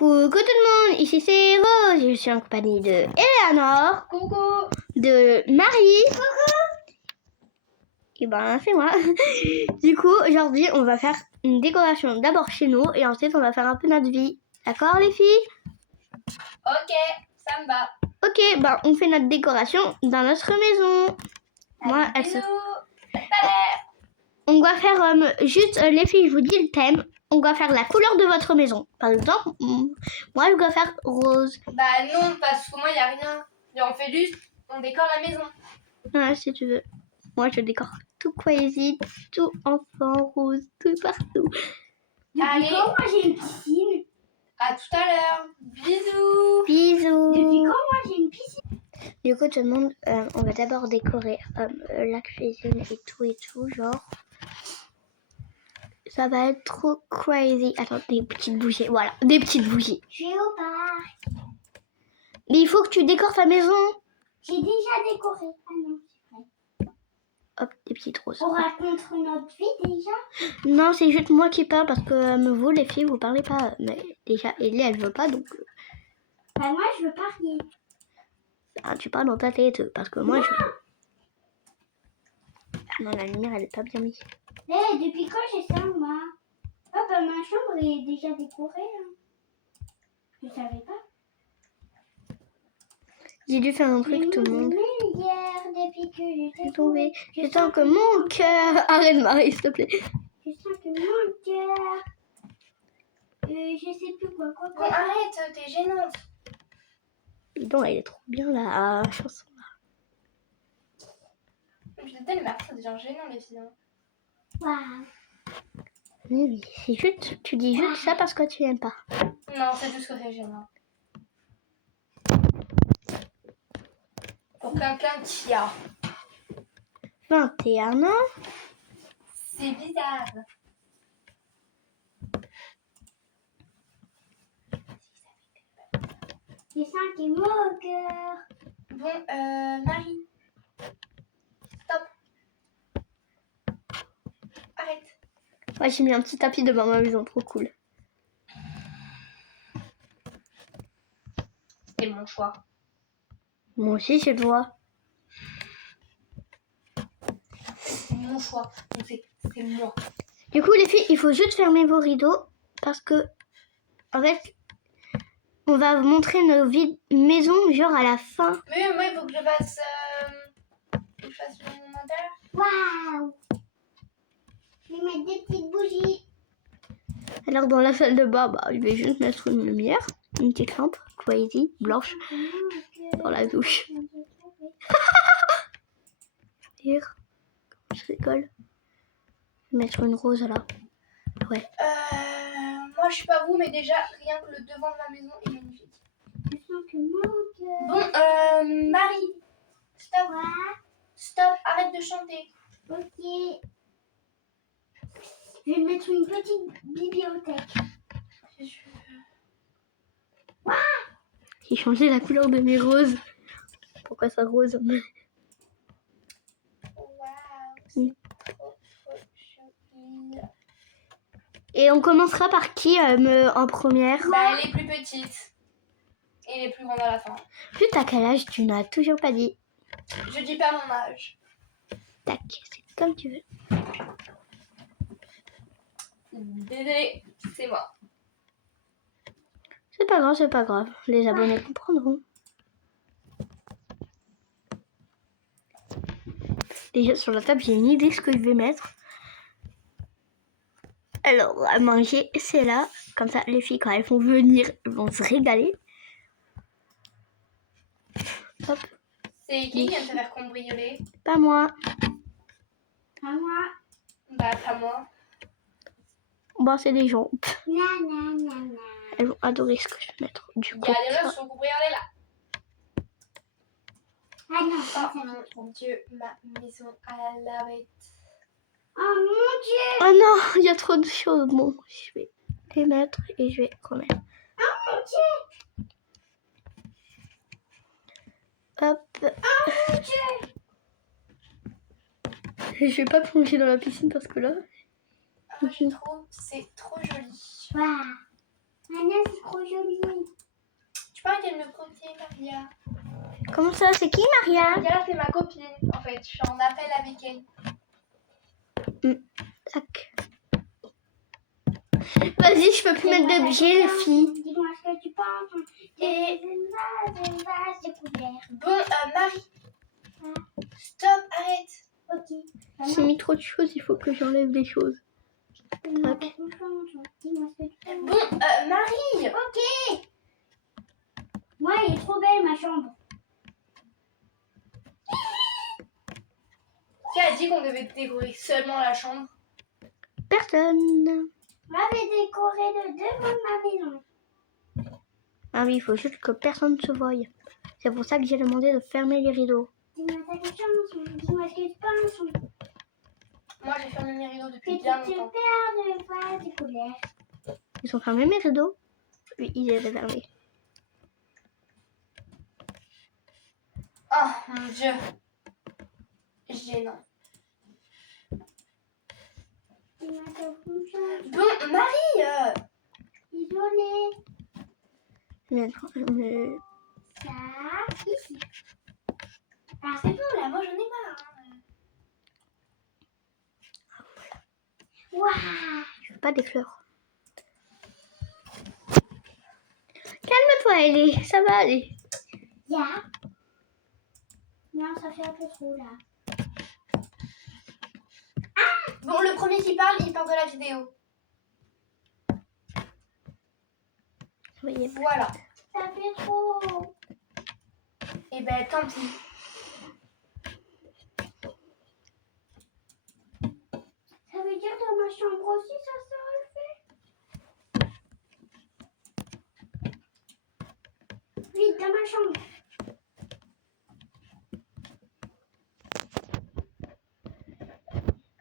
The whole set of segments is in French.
Coucou tout le monde, ici c'est Rose, je suis en compagnie de Eleanor, Coucou. de Marie, coucou, et ben c'est moi. Du coup, aujourd'hui on va faire une décoration d'abord chez nous et ensuite on va faire un peu notre vie. D'accord les filles? Ok, ça me va. Ok, ben on fait notre décoration dans notre maison. Moi, Allez, elle se... bisous. On va faire juste, les filles, je vous dis le thème. On va faire la couleur de votre maison. Par exemple, moi je dois faire rose. Bah non, parce que moi, il n'y a rien. Et on fait juste, on décore la maison. Ouais, si tu veux. Moi je décore tout crazy, tout enfant, rose, tout partout. Allez. Depuis quand moi j'ai une piscine? À tout à l'heure. Bisous. Bisous. Depuis quand moi j'ai une piscine? Du coup, tout le monde, on va d'abord décorer la cuisine et tout, genre. Ça va être trop crazy. Attends, des petites bougies. Voilà, des petites bougies. Je vais au parc. Mais il faut que tu décores ta maison. J'ai déjà décoré. Ah non, c'est vrai. Hop, des petites roses. On raconte notre vie déjà? Non, c'est juste moi qui parle parce que vous, les filles, vous parlez pas. Mais déjà, Ellie, elle veut pas, donc Bah moi je veux parler. tu parles dans ta tête. Parce que moi, je... Non, la lumière, elle est pas bien mise. Eh, depuis quand j'ai ça moi? Ah bah ma chambre est déjà décorée. Hein. Je savais pas. J'ai dû faire un truc, tout le monde. Hier, depuis que je C'est t'ai tombé. trouvé, Je sens que mon cœur... Arrête, Marie, s'il te plaît. Je sens que mon cœur. Je sais plus quoi. Bon, arrête, t'es gênante. Bon, elle est trop bien, la chanson. Je te dis, ça devient gênant, les filles. Hein. Waouh. Oui, c'est juste... Tu dis juste ça parce que tu aimes pas. Non, c'est juste que c'est gênant. Pour quelqu'un qui a. 21 ans. C'est bizarre. Je sens que mon cœur. Bon, Marie. Stop. Arrête. Ouais, j'ai mis un petit tapis devant ma maison, trop cool. C'est mon choix. Moi aussi, j'ai le droit. C'est mon choix. Donc c'est moi. Du coup, les filles, il faut juste fermer vos rideaux parce que, en fait, on va vous montrer nos maisons, genre à la fin. Mais moi, il faut que je fasse mon intérieur. Waouh. Je vais mettre des petites bougies. Alors, dans la salle de bain, bah, je vais juste mettre une lumière, une petite lampe, crazy, blanche, dans la douche. Dire, je rigole. Je vais mettre une rose là. Ouais. Moi, je sais pas vous, mais déjà, rien que le devant de ma maison est magnifique. Je sens que mon cœur. Bon, Marie, stop. Ouais. Stop, arrête de chanter. Ok. Je vais mettre une petite bibliothèque. J'ai changé la couleur de mes roses. Pourquoi ça rose? Waouh, c'est trop joli. Et on commencera par qui en première? Bah, les plus petites. Et les plus grandes à la fin. Putain, à quel âge tu n'as toujours pas dit? Je dis pas mon âge. Tac, c'est comme tu veux. Désolé, c'est moi. C'est pas grave, c'est pas grave. Les abonnés comprendront. Déjà sur la table, j'ai une idée ce que je vais mettre. Alors, à manger, c'est là. Comme ça, les filles, quand elles vont venir, elles vont se régaler. Hop, C'est qui vient de te faire cambrioler? pas moi. À moi. Bah, pas moi. Bon, c'est des gens. Na na na na. Elles vont adorer ce que je vais mettre. Du Il coup, y a des gens qui sont cambriolés là. Ah non, ça, ça. Oh mon dieu, ma maison à la bête. Oh mon dieu. oh non, il y a trop de choses. Bon, je vais les mettre et je vais remettre. Oh mon dieu. Hop. Oh mon dieu. Je vais pas plonger dans la piscine parce que là... Ah, je trouve c'est trop joli. Waouh. Nana, c'est trop joli. Maria. Comment ça, c'est qui Maria? Maria, c'est ma copine. En fait, je suis en appel avec elle. Tac. Vas-y, je peux plus mettre d'objets, les filles. Dis-moi ce que tu penses. Des vases de couleurs. Bon, Marie. Stop, arrête. Ok. J'ai mis trop de choses, il faut que j'enlève des choses. Dis-moi ce que tu penses. Bon, Marie. Ok. Moi, elle est trop belle, ma chambre. Qui a dit qu'on devait décorer seulement la chambre? Personne. J'avais décoré le devant de ma maison. Ah oui, il faut juste que personne ne se voie. C'est pour ça que j'ai demandé de fermer les rideaux. Dis-moi ce que tu penses. Dis-moi ce que tu penses. Moi, j'ai fermé mes rideaux depuis C'est bien super longtemps. de vases de couleurs. Ils ont fermé mes rideaux? Oui, ils étaient fermés. Oh mon Dieu. Gênant. Dis-moi ce que tu penses. Bon, Marie. Isolé. Mais Ça, ici. Ah, C'est bon là, moi j'en ai marre. waouh. je veux pas des fleurs. Calme-toi, Ellie. Ça va aller. Ya. Non, ça fait un peu trop là. Bon, le premier qui parle, il part de la vidéo. Voyez. Voilà. Ça fait trop. Et ben tant pis. Ça veut dire dans ma chambre aussi, ça le fait. Vite, dans ma chambre.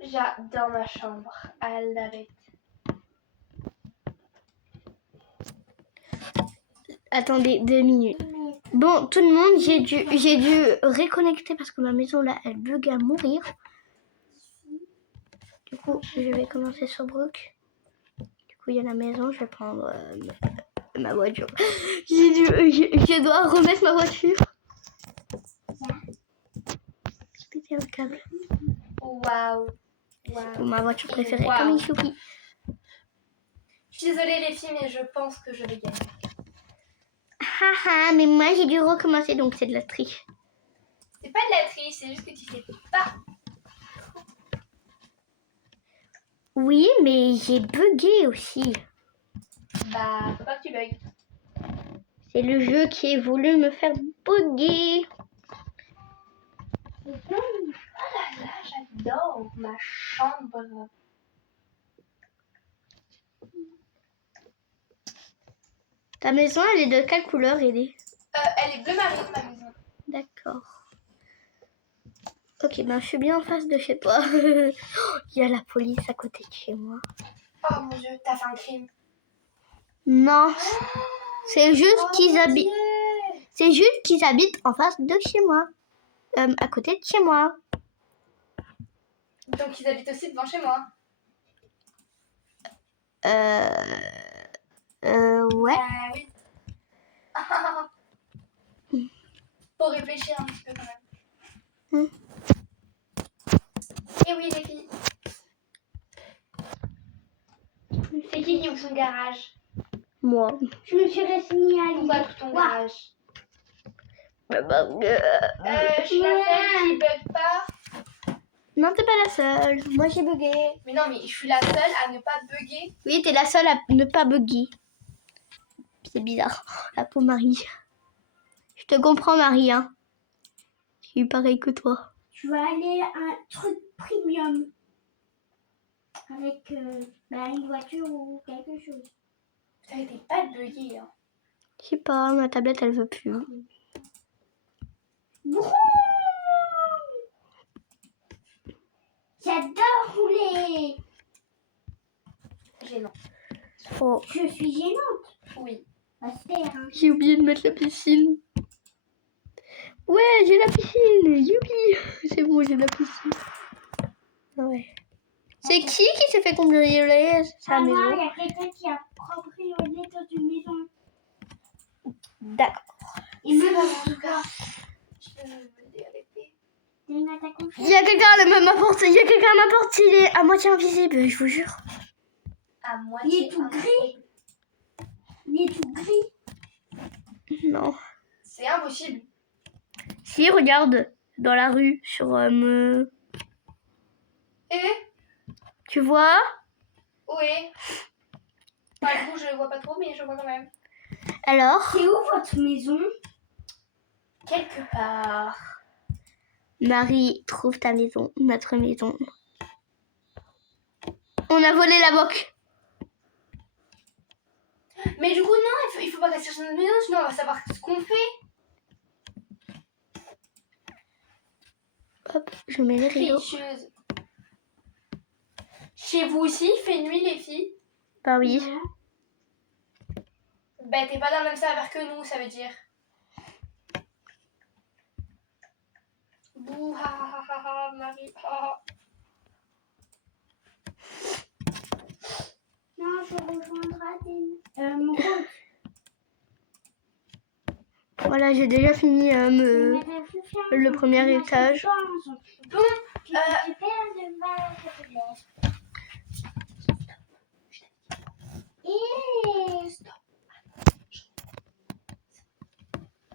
J'adore ma chambre. I love it. Attendez 2 minutes. Bon, tout le monde, j'ai dû reconnecter parce que ma maison là, elle bug à mourir. Du coup, je vais commencer sur Brooke. Du coup, il y a la maison, je vais prendre ma voiture. Je dois remettre ma voiture. J'ai pété un câble. Waouh. Ou Waouh. ma voiture préférée, Wow. comme une choupi. Je suis désolée les filles, mais je pense que je vais gagner. Haha, mais moi j'ai dû recommencer, donc c'est de la triche. C'est pas de la triche, c'est juste que tu sais pas. Oui, mais j'ai bugué aussi. Bah, faut pas que tu bugs. C'est le jeu qui a voulu me faire bugger. Oh là là, j'adore ma chambre. Ta maison, elle est de quelle couleur, Ellie? Elle est bleu marine, ma maison. D'accord. Ok, ben je suis bien en face de chez toi. Il y a la police à côté de chez moi. Oh mon Dieu, t'as fait un crime. Non, c'est juste qu'ils mon habitent. Dieu. C'est juste qu'ils habitent en face de chez moi. À côté de chez moi. Donc ils habitent aussi devant chez moi. Ouais. Oui. Faut réfléchir un petit peu quand même. Et oui les filles. C'est qui ouvre son garage? Moi. Je me suis résignée à Pourquoi l'idée. tout ton garage? Je Je suis la seule qui bug pas. Non, t'es pas la seule. Moi, j'ai bugué. Mais non, mais je suis la seule à ne pas bugger. Oui, t'es la seule à ne pas bugger. C'est bizarre. La pauvre Marie. Je te comprends, Marie. Hein. Je suis pareil que toi. Je vais aller à un truc premium. Avec une voiture ou quelque chose. Ça n'arrêtait pas de bugger. Hein. Je sais pas, ma tablette, elle veut plus. Brouh. J'adore rouler. Gênant. Oh, Je suis gênante. Oui. Bah, c'est hein. j'ai oublié de mettre la piscine. Ouais, j'ai la piscine. Youpi. C'est bon, j'ai la piscine. Ouais. C'est qui s'est fait cambrioler sa Moi, maison? il y a quelqu'un qui a cambriolé dans une maison. D'accord. Et C'est moi, pas bon, en tout cas. Je peux m'aider avec les... donne-moi ta confiance. Il y a quelqu'un à ma porte. Il y a quelqu'un à ma porte. Il est à moitié invisible, je vous jure. À Il moitié. est tout gris. Il est tout gris. Non. C'est impossible. Si, regarde. Dans la rue, sur... Et Tu vois? oui. Enfin, du coup, je le vois pas trop, mais je le vois quand même. Alors? C'est où votre maison? Quelque part. Marie, trouve ta maison. Notre maison. On a volé la banque. Mais du coup, non, il faut pas qu'elle cherche notre maison, sinon on va savoir ce qu'on fait. Hop, je mets les rideaux. Tricheuse. Chez vous aussi, il fait nuit, les filles? Bah oui. Non. Ben, t'es pas dans le même serveur que nous, ça veut dire. Bouh, ha ha ha ha, Marie, ha. Non, je rejoindrai mon compte. Voilà, j'ai déjà fini Donne-moi ta confiance. le premier Donne-moi ta étage. confiance. Bon, Tu te perds de mal, s'il te plaît. Et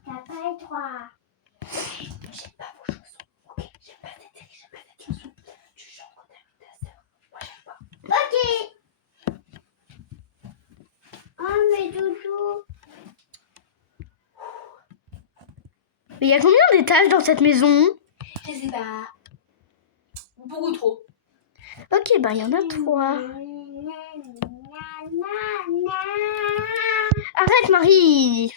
t'as pas le droit. j'aime pas vos chansons. Ok, j'aime pas cette série, j'aime pas cette chanson. Tu chantes quand t'es avec ta sœur. Moi, j'aime pas. Ok. Oh, mais doudou. Mais il y a combien d'étages dans cette maison? Je sais pas. Beaucoup trop. Ok, bah il y en a 3. Arrête, Marie!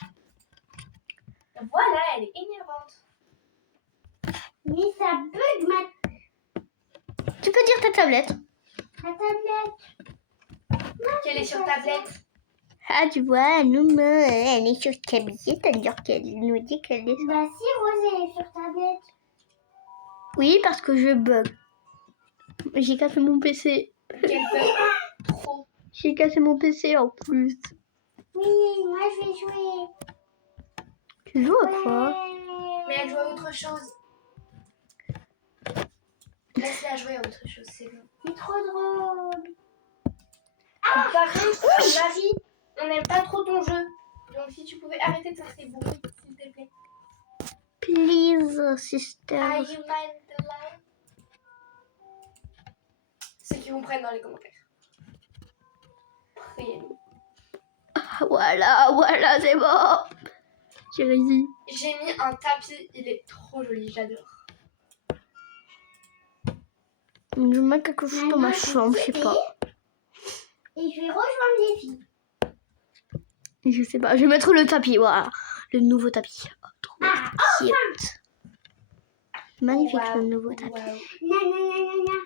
Voilà, elle est énervante. Mais ça bug ma Tu peux dire ta tablette. tablette. Qu'elle est sur tablette. Ah, tu vois, nous, elle est sur tablette, c'est-à-dire qu'elle nous dit qu'elle est... Bah si, Rose, elle est sur tablette. Oui, parce que je bug. J'ai cassé mon PC. Qu'elle peut trop. J'ai cassé mon PC en plus. Oui, moi je vais jouer. Tu joues à quoi? Mais elle joue à autre chose. Laisse-la jouer à autre chose, c'est bon. C'est trop drôle. Par contre, Marie, on n'aime pas trop ton jeu. Donc si tu pouvais arrêter de faire tes bruits, s'il te plaît. Please, sister. Are you mind the line? Ceux qui comprennent dans les commentaires. Priez-nous. Voilà, c'est bon. J'ai réussi. J'ai mis un tapis, il est trop joli, j'adore. Je mets quelque chose dans ma chambre, je sais pas. Et je vais rejoindre les filles. Je sais pas. Je vais mettre le tapis, voilà. Le nouveau tapis. Oh, trop Ah, cute. Magnifique Wow, le nouveau tapis. wow. nanana, nanana.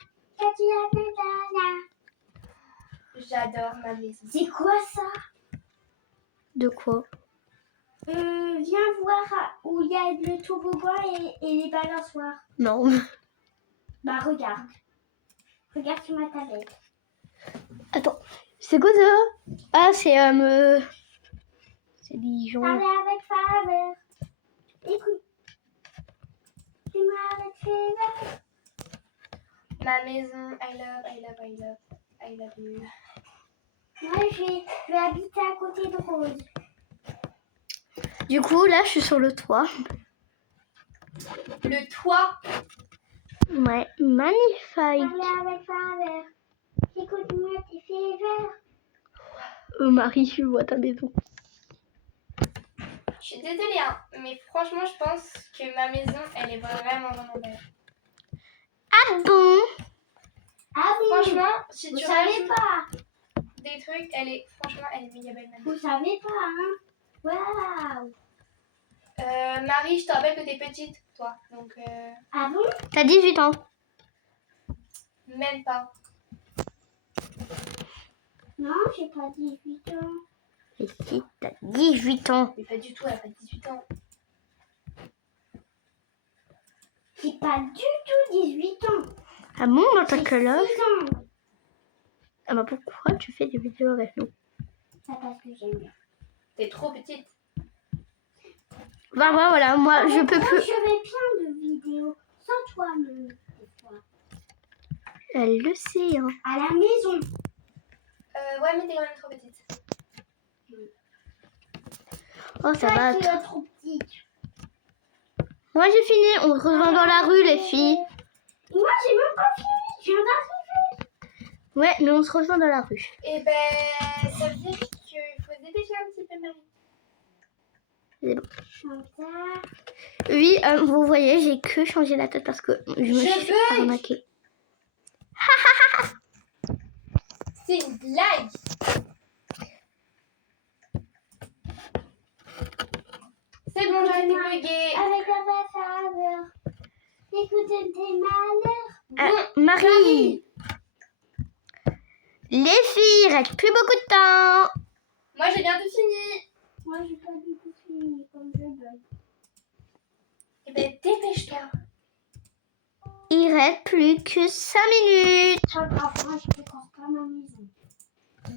J'adore ma maison. C'est quoi ça? De quoi? Viens voir où il y a le toboggan et les balançoires. Non. Bah regarde. Regarde sur ma tablette. Attends. C'est quoi ça? Ah, c'est c'est des gens. Parlez avec faveur. Écoute. Dis-moi avec faveur. Ma maison, I love you. Moi je vais habiter à côté de Rose. Du coup, là, je suis sur le toit. Le toit, Ouais, magnifique. Parlez avec faveur. Écoute-moi tes faveurs. Marie, je vois ta maison. je suis désolée, hein, mais franchement, je pense que ma maison, elle est vraiment belle. Ah bon? Ah oui. Franchement, si Vous tu savez rajoutes pas. des trucs, franchement, elle est méga belle, ma maison. Vous savez pas, hein. Waouh. Marie, je te rappelle que t'es petite, toi, donc Ah bon? T'as 18 ans. même pas. Non, j'ai pas 18 ans. Et si t'as 18 ans. Mais pas du tout, elle a pas 18 ans. J'ai pas du tout 18 ans. Ah bon, dans ta J'ai quel âge? 6 ans. Ah bah pourquoi tu fais des vidéos avec nous? C'est parce que j'aime bien. T'es trop petite. Voilà, moi je peux Moi, plus. je fais plein de vidéos sans toi même des fois. Elle le sait, hein. À la maison. Ouais, mais t'es quand même trop petite. Oh, ça Toi, va. tu es trop petite. Moi j'ai fini, on se rejoint dans la rue les filles. Moi, j'ai même pas fini. Je viens d'arriver. Ouais, mais on se rejoint dans la rue. Et ben, ça veut dire qu'il faut se dépêcher un petit peu, Marie. Comme ça. Oui, vous voyez, j'ai que changé la tête parce que je me suis fait bug. arnaquer. C'est une blague. C'est bon, j'arrête de bugger. Avec la faveur. Écoutez tes malheurs. Marie, les filles, il reste plus beaucoup de temps. Moi, j'ai bientôt fini. Moi, j'ai pas du tout fini comme je veux. Et ben, dépêche-toi. Il reste plus que 5 minutes. Pas grave, moi, je décore pas ma maison.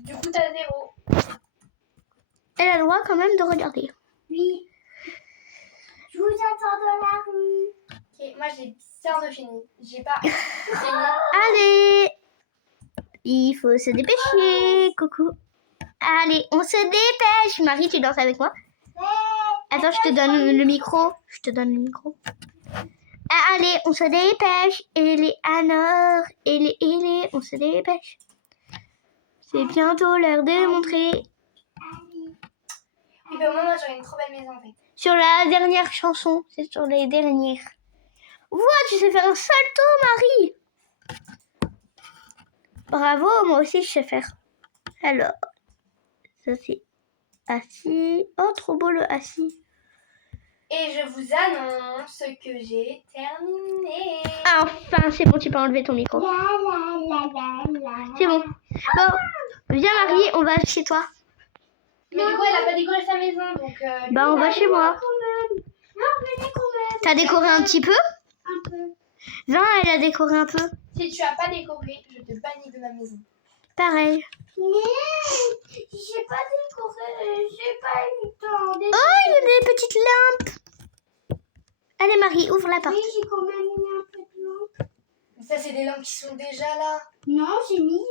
Du coup, t'as 0. Elle a le droit quand même de regarder. Oui. Je vous attends dans la rue. Ok, moi, j'ai bientôt fini. J'ai pas fini. Allez, il faut se dépêcher. Coucou. Allez, on se dépêche. Marie, tu danses avec moi? Attends, je te donne le micro. Je te donne le micro. Allez, on se dépêche. Et les alors, et les, on se dépêche. C'est bientôt l'heure de montrer. Et ben, moi, j'aurais une trop belle maison, en fait. Sur la dernière chanson, c'est sur les dernières. Ouah, tu sais faire un salto, Marie. Bravo, moi aussi je sais faire. Alors, ça c'est assis. Oh, trop beau le assis. Et je vous annonce que j'ai terminé. Enfin, c'est bon, tu peux enlever ton micro. La la la la la. C'est bon. Bon, viens Marie, on va chez toi. Mais du coup, elle a pas décoré sa maison, donc... Bah, on va chez moi. Quand même. Non, venez quand même. T'as décoré un petit peu? Un peu. Viens, elle a décoré un peu. Si tu as pas décoré, je te bannis de ma maison. Pareil. Mais j'ai pas décoré, j'ai pas eu le temps. Oh, il y a des petites lampes. Allez Marie, ouvre la porte. Oui, j'ai quand même mis un peu de lampe. Mais ça, c'est des lampes qui sont déjà là. Non, j'ai mis.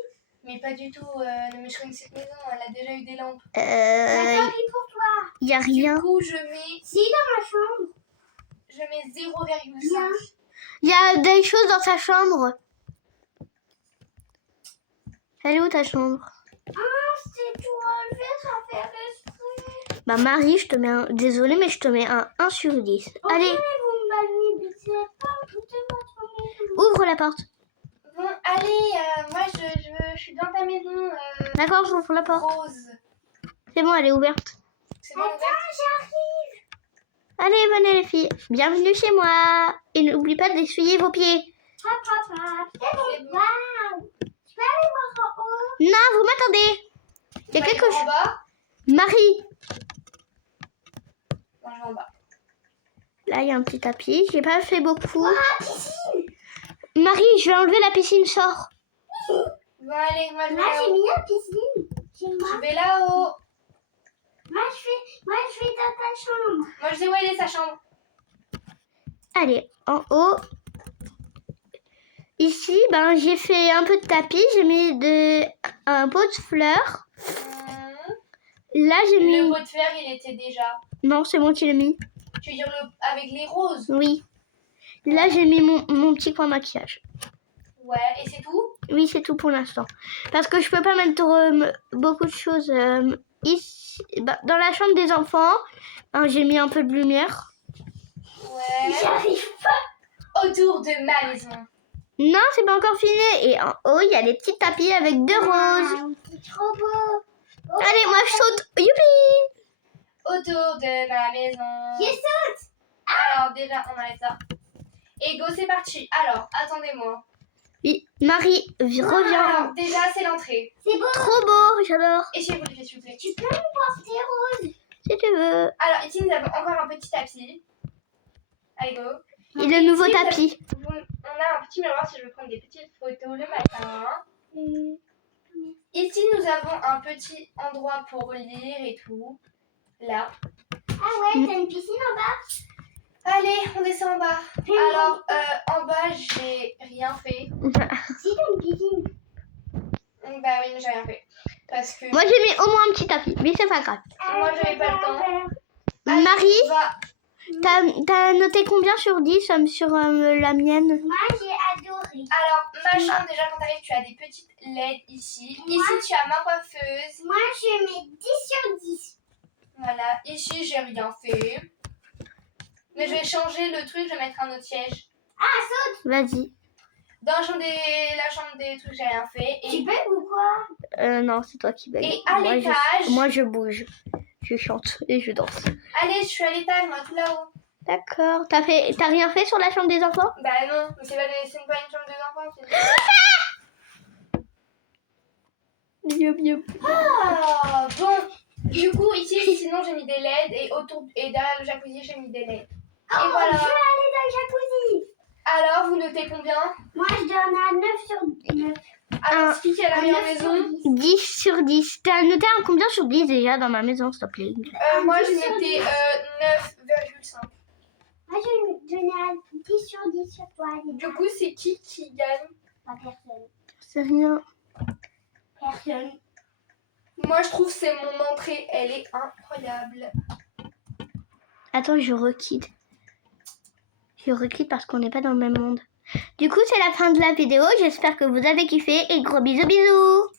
Mais pas du tout. Ne me choisis cette maison, elle a déjà eu des lampes. D'accord, et pour toi. Il y a rien. Du coup, je mets Si, dans ma chambre. 0,5. Il y a des choses dans sa chambre. Elle est où ta chambre? Ah, c'est tout relevé, ça fait exprès. Bah Marie, je te mets un... Désolée, mais je te mets un 1 sur 10. Allez, Vous me bannez, mais c'est pas toute votre maison. ouvre la porte. Bon, allez, moi, je suis dans ta maison D'accord, j'ouvre la porte. rose. C'est bon, elle est ouverte. C'est bon, ouvert. J'arrive. Allez, venez les filles. Bienvenue chez moi. Et n'oublie pas d'essuyer vos pieds. Hop, hop, hop. C'est bon. C'est bon. Waouh. Je peux aller voir en haut. Non, vous m'attendez. Il y a quelque En chose. bas. Marie. Non, je vais en bas. Là, il y a un petit tapis. J'ai pas fait beaucoup. Ah, piscine. Marie, je vais enlever la piscine. Sors. Bon, allez, moi, je vais Là, j'ai là-haut. mis la piscine. Chez moi. Je vais là-haut. Moi, je vais dans ta chambre. Moi, je sais où elle est, sa chambre. Allez, en haut. Ici, ben, j'ai fait un peu de tapis. J'ai mis un pot de fleurs. Là, j'ai mis... Le pot de fleurs, il était déjà. Non, c'est bon, tu l'as mis. Tu veux dire avec les roses? Oui. Là, j'ai mis mon petit coin maquillage. Ouais, et c'est tout? Oui, c'est tout pour l'instant. Parce que je peux pas mettre beaucoup de choses ici. Bah, dans la chambre des enfants, hein, j'ai mis un peu de lumière. Ouais. J'arrive pas. Autour de ma maison. Non, c'est pas encore fini. Et en haut, il y a les petits tapis avec 2 roses. Waouh, c'est trop beau. Oh, Allez, moi, je saute. Youpi! Autour de ma maison. Je saute. Alors, déjà, on arrête ça. Et go, c'est parti. Alors, attendez-moi. Oui, Marie, reviens. Alors, déjà, c'est l'entrée. C'est beau. Trop beau, j'adore. Essayez-vous les pieds, s'il vous plaît. Tu peux me porter rose. Si tu veux. Alors, ici, nous avons encore un petit tapis. Allez, go. Et le nouveau Ici, tapis. on a un petit miroir si je veux prendre des petites photos le matin. Ici, nous avons un petit endroit pour lire et tout. Là. Ah ouais, t'as une piscine en bas? Allez, on descend en bas. Alors, en bas, j'ai rien fait. Si, t'as une piscine. Bah oui, mais j'ai rien fait. Parce que Moi, j'ai mis au moins un petit tapis, mais c'est pas grave. moi, j'avais pas le temps. Marie, On va... t'as noté combien sur 10 sur la mienne? Moi, j'ai adoré. Alors, ma chambre, déjà, quand t'arrives, tu as des petites LED ici. Ici, tu as ma coiffeuse. Moi, je mets 10 sur 10. Voilà. Ici, j'ai rien fait. Mais je vais changer le truc, je vais mettre un autre siège. Vas-y. Dans la chambre des trucs, j'ai rien fait. Tu Et, peux ou quoi? Non, c'est toi qui bug. et à Moi, l'étage... moi, je bouge. Je chante et je danse. Allez, je suis à l'étage, moi, tout là-haut. D'accord. T'as rien fait sur la chambre des enfants? Bah non, mais c'est pas une chambre de enfants. Ah, bon. Du coup, ici, sinon, j'ai mis des LED. Et derrière le jacuzzi, j'ai mis des LED. Et Je voilà. veux aller dans le jacuzzi. Alors, vous notez combien? Moi, je donne un 9 sur 9. Alors, Sophie, qui a la meilleure 9 sur maison. 10. 10 sur 10. T'as noté un combien sur 10 déjà dans ma maison, s'il te plaît? Moi, je 10 sur mettais 9,5. Moi, je vais donner un 10 sur 10 sur toi. Du coup, c'est qui gagne? Pas personne. C'est rien. Personne. Moi, je trouve que c'est mon entrée. Elle est incroyable. Attends, je requitte. Je requitte parce qu'on n'est pas dans le même monde. Du coup, c'est la fin de la vidéo. J'espère que vous avez kiffé et gros bisous bisous.